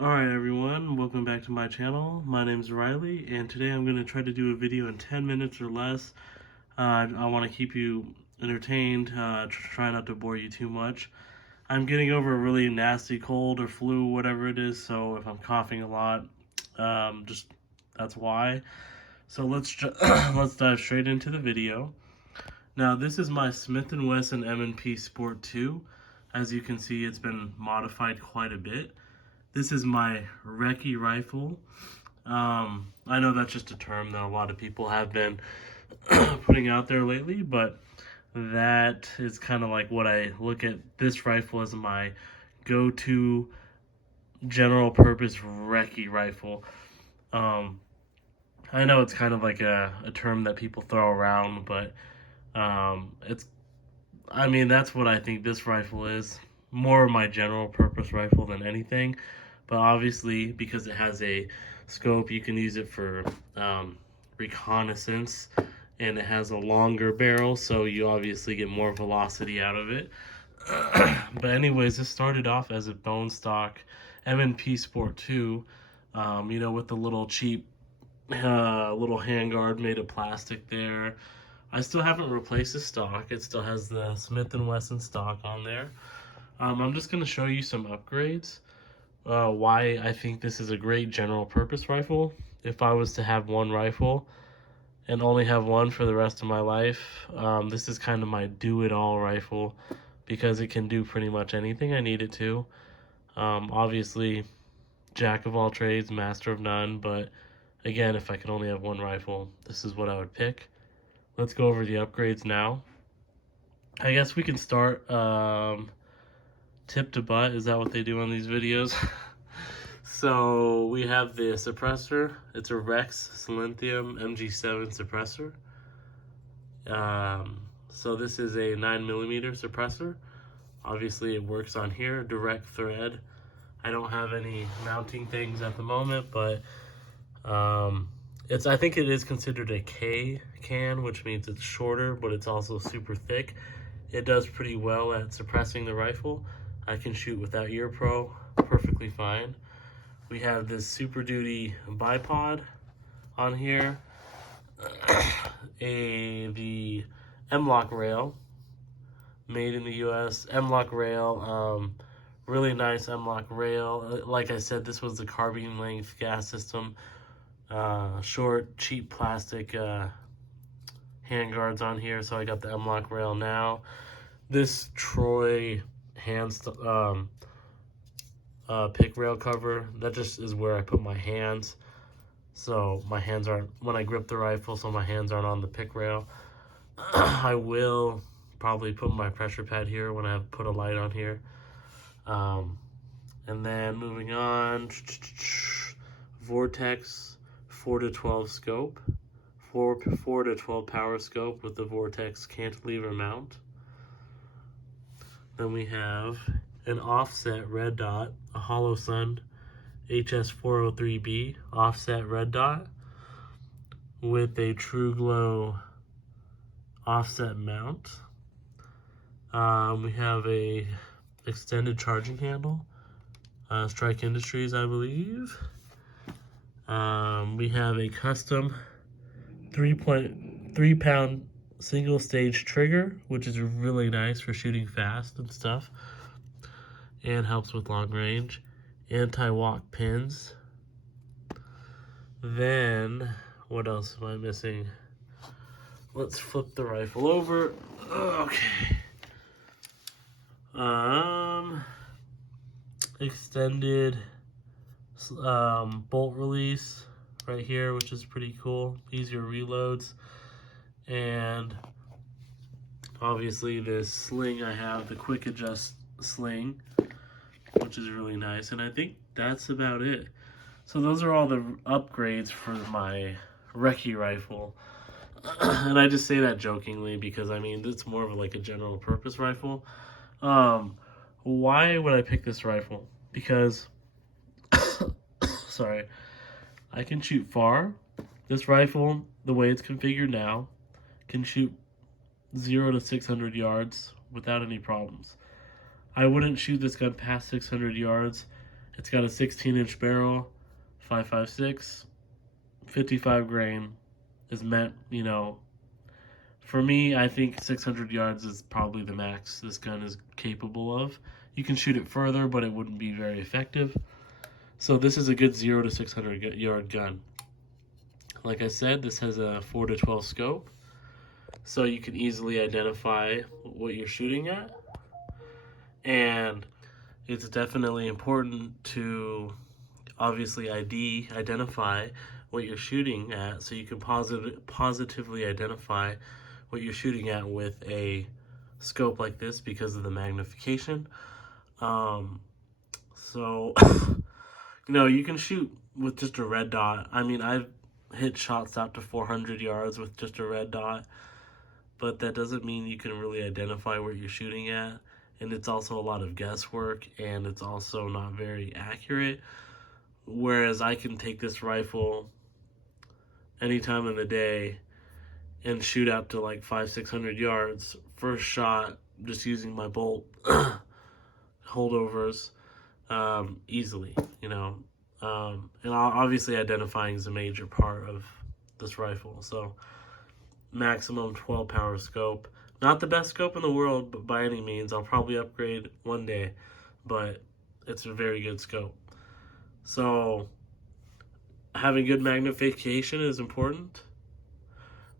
Alright everyone, welcome back to my channel. My name is Riley, and today I'm going to try to do a video in 10 minutes or less. I want to keep you entertained, try not to bore you too much. I'm getting over a really nasty cold or flu, whatever it is, so if I'm coughing a lot, just that's why. So let's dive straight into the video. Now this is my Smith & Wesson M&P Sport 2. As you can see, it's been modified quite a bit. This is my Recce rifle. I know that's just a term that a lot of people have been putting out there lately, but that is kind of like what I look at this rifle as my go-to general purpose Recce rifle. I know it's kind of like a term that people throw around, but that's what I think this rifle is. More of my general purpose rifle than anything. But obviously, because it has a scope, you can use it for reconnaissance, and it has a longer barrel, so you obviously get more velocity out of it. But anyways, this started off as a bone stock M&P Sport 2, with the little cheap little handguard made of plastic there. I still haven't replaced the stock. It still has the Smith & Wesson stock on there. I'm just going to show you some upgrades. Why I think this is a great general purpose rifle. If I was to have one rifle and only have one for the rest of my life, this is kind of my do-it-all rifle because it can do pretty much anything I need it to. Obviously, jack of all trades, master of none, but again, if I could only have one rifle, this is what I would pick. Let's go over the upgrades now. I guess we can start tip to butt. Is that what they do on these videos? So we have the suppressor. It's a Recce Silenthium MG7 suppressor. So this is a 9mm suppressor. Obviously it works on here, direct thread. I don't have any mounting things at the moment, but I think it is considered a K can, which means it's shorter, but it's also super thick. It does pretty well at suppressing the rifle. I can shoot without ear pro perfectly fine. We have this Super Duty bipod on here. The M-LOK rail, made in the US. M-LOK rail, really nice M-LOK rail. Like I said, this was the carbine length gas system. Short, cheap plastic handguards on here, so I got the M-LOK rail now. This Troy pick rail cover, that just is where I put my hands, so my hands aren't, when I grip the rifle, so my hands aren't on the pick rail. I will probably put my pressure pad here when I have put a light on here. And then moving on, Vortex 4-12 scope, 4-12 power scope with the Vortex cantilever mount. Then we have an offset red dot, a Holosun HS403B offset red dot with a True Glow offset mount. We have a extended charging handle, Strike Industries, I believe. We have a custom 3.3 pound single stage trigger, which is really nice for shooting fast and stuff, and helps with long range. Anti-walk pins. Then what else am I missing? Let's flip the rifle over. Okay. Extended bolt release right here, which is pretty cool. Easier reloads. And obviously this sling I have, the quick adjust sling, which is really nice. And I think that's about it. So those are all the upgrades for my Recce rifle. And I just say that jokingly because, I mean, it's more of like a general purpose rifle. Why would I pick this rifle? Because, sorry, I can shoot far. This rifle, the way it's configured now, can shoot 0 to 600 yards without any problems. I wouldn't shoot this gun past 600 yards It's got a 16-inch barrel, 5.56, 55 grain. Is meant, you know, for me, I think 600 yards is probably the max this gun is capable of. You can shoot it further, but it wouldn't be very effective. So this is a good 0 to 600 yard gun. Like I said, this has a 4 to 12 scope, so you can easily identify what you're shooting at. And it's definitely important to obviously identify what you're shooting at, so you can positively identify what you're shooting at with a scope like this because of the magnification. So you know, you can shoot with just a red dot. I mean, I've hit shots out to 400 yards with just a red dot, but that doesn't mean you can really identify where you're shooting at. And it's also a lot of guesswork, and it's also not very accurate. Whereas I can take this rifle any time of the day and shoot out to like 500-600 yards first shot, just using my bolt holdovers easily, you know. And obviously identifying is a major part of this rifle. So maximum 12 power scope, not the best scope in the world, but by any means. I'll probably upgrade one day, but it's a very good scope. So having good magnification is important,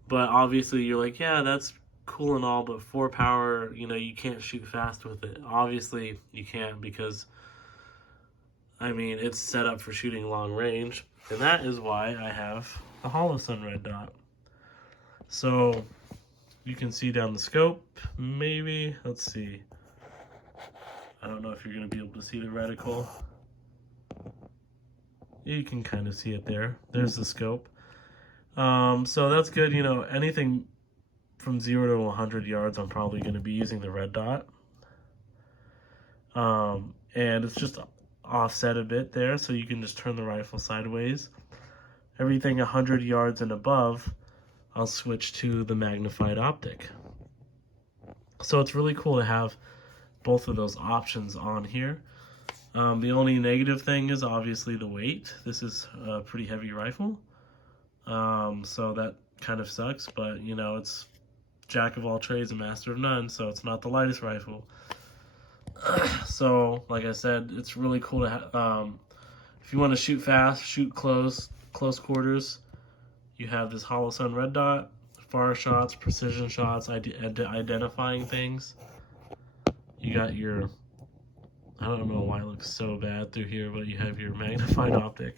but obviously you're like, yeah, that's cool and all, but 4 power, you know, you can't shoot fast with it. Obviously you can't, because I mean, it's set up for shooting long range, and that is why I have the Holosun red dot. So you can see down the scope, maybe, let's see. I don't know if you're going to be able to see the reticle. You can kind of see it there. There's the scope. So that's good. You know, anything from 0 to 100 yards, I'm probably going to be using the red dot. And it's just offset a bit there, so you can just turn the rifle sideways. Everything 100 yards and above, I'll switch to the magnified optic. So it's really cool to have both of those options on here. The only negative thing is obviously the weight. This is a pretty heavy rifle, so that kind of sucks, but you know, it's jack of all trades and master of none, so it's not the lightest rifle. So like I said, it's really cool to have, if you want to shoot fast, shoot close quarters, you have this Holosun red dot. Far shots, precision shots, identifying things. You got your, I don't know why it looks so bad through here, but you have your magnified optic.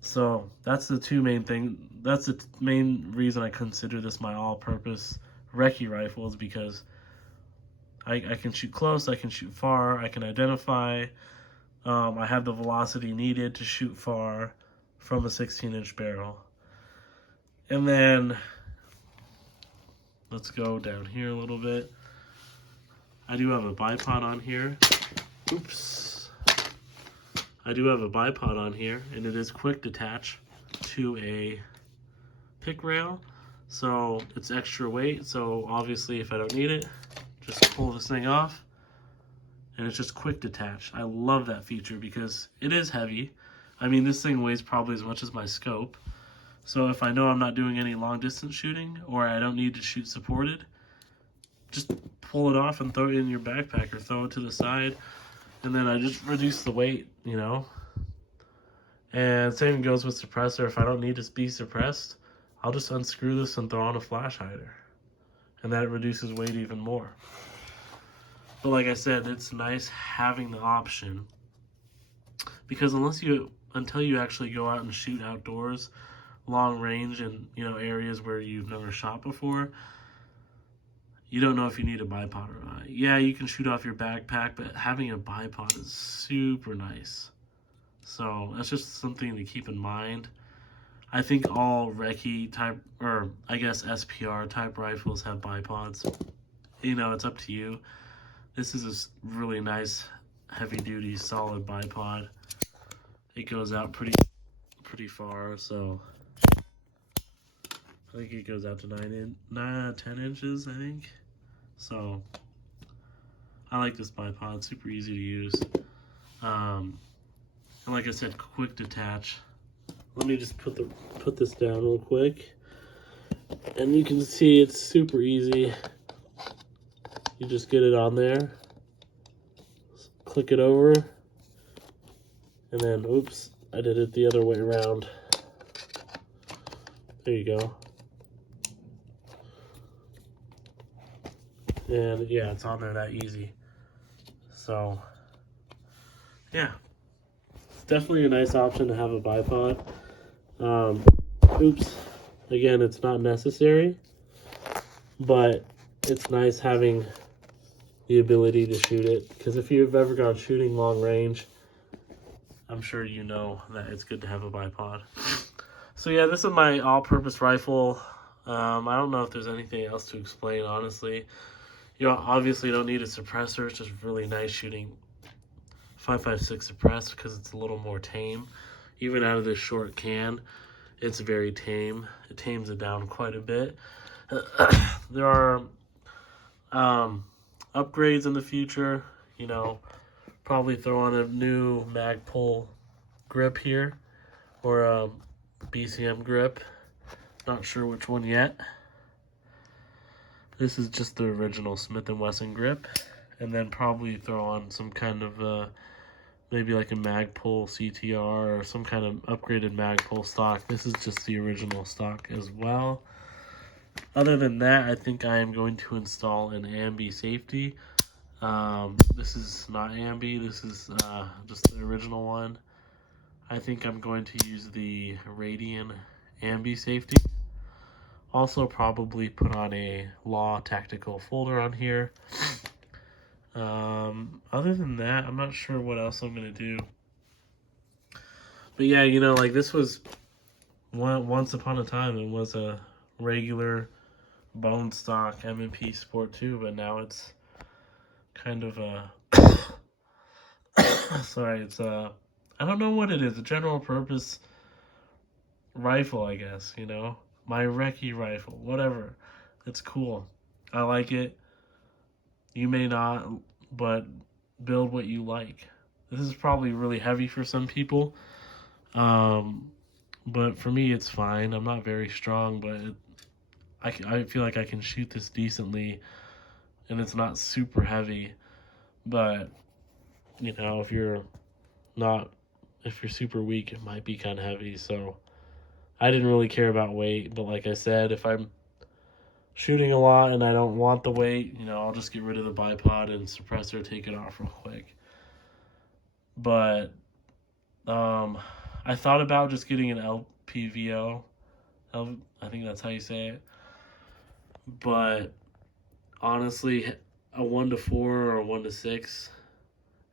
So that's the two main thing. That's the main reason I consider this my all-purpose Recce rifle, is because I can shoot close, I can shoot far, I can identify. I have the velocity needed to shoot far from a 16-inch barrel. And then let's go down here a little bit. I do have a bipod on here. Oops. I do have a bipod on here, and it is quick detach to a pick rail. So it's extra weight, so obviously if I don't need it, just pull this thing off, and it's just quick detach. I love that feature because it is heavy. I mean, this thing weighs probably as much as my scope. So if I know I'm not doing any long distance shooting, or I don't need to shoot supported, just pull it off and throw it in your backpack, or throw it to the side, and then I just reduce the weight, you know. And same goes with suppressor. If I don't need to be suppressed, I'll just unscrew this and throw on a flash hider, and that reduces weight even more. But like I said, it's nice having the option, because until you actually go out and shoot outdoors, long range, and you know, areas where you've never shot before, you don't know if you need a bipod or not. Yeah, you can shoot off your backpack, but having a bipod is super nice. So that's just something to keep in mind. I think all Recce type, or I guess SPR type rifles have bipods. You know, it's up to you. This is a really nice, heavy duty, solid bipod. It goes out pretty far, so I think it goes out to 10 inches, I think. So I like this bipod, super easy to use. And like I said, quick detach. Let me just put this down real quick. And you can see it's super easy. You just get it on there, click it over, and then, oops, I did it the other way around. There you go. And yeah, it's on there that easy. So, yeah. It's definitely a nice option to have a bipod. Oops. Again, it's not necessary, but it's nice having the ability to shoot it, because if you've ever gone shooting long range, I'm sure you know that it's good to have a bipod. So yeah, this is my all-purpose rifle. I don't know if there's anything else to explain, honestly. You obviously don't need a suppressor. It's just really nice shooting 5.56 suppressed because it's a little more tame. Even out of this short can, it's very tame. It tames it down quite a bit. There are upgrades in the future. You know, probably throw on a new Magpul grip here, or a BCM grip. Not sure which one yet. This is just the original Smith & Wesson grip, and then probably throw on some kind of maybe like a Magpul CTR or some kind of upgraded Magpul stock. This is just the original stock as well. Other than that, I think I am going to install an ambi safety. This is not ambi, this is just the original one. I think I'm going to use the Radian ambi safety. Also probably put on a Law tactical folder on here. Other than that, I'm not sure what else I'm going to do. But yeah, you know, like this was once upon a time, it was a regular bone stock M&P Sport 2, but now it's kind of a sorry, it's I don't know what it is, a general purpose rifle, I guess, you know, my Recce rifle, whatever. It's cool. I like it. You may not, but build what you like. This is probably really heavy for some people, but for me it's fine. I'm not very strong, but I feel like I can shoot this decently, and it's not super heavy. But you know, if you're super weak, it might be kind of heavy. So I didn't really care about weight, but like I said, if I'm shooting a lot and I don't want the weight, you know, I'll just get rid of the bipod and suppressor, take it off real quick. But I thought about just getting an LPVO. I think that's how you say it. But honestly, a 1:4 or a 1:6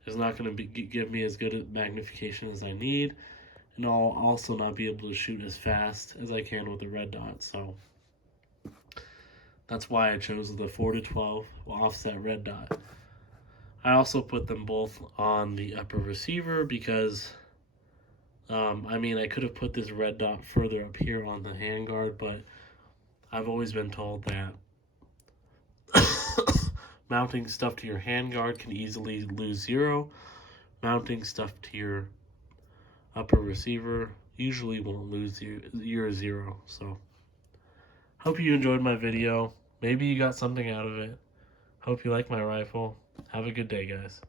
is not going to give me as good a magnification as I need, and I'll also not be able to shoot as fast as I can with the red dot. So that's why I chose the 4-12 offset red dot. I also put them both on the upper receiver because, I mean, I could have put this red dot further up here on the handguard, but I've always been told that mounting stuff to your handguard can easily lose zero. Mounting stuff to your upper receiver usually won't lose your zero. So, hope you enjoyed my video. Maybe you got something out of it. Hope you like my rifle. Have a good day, guys.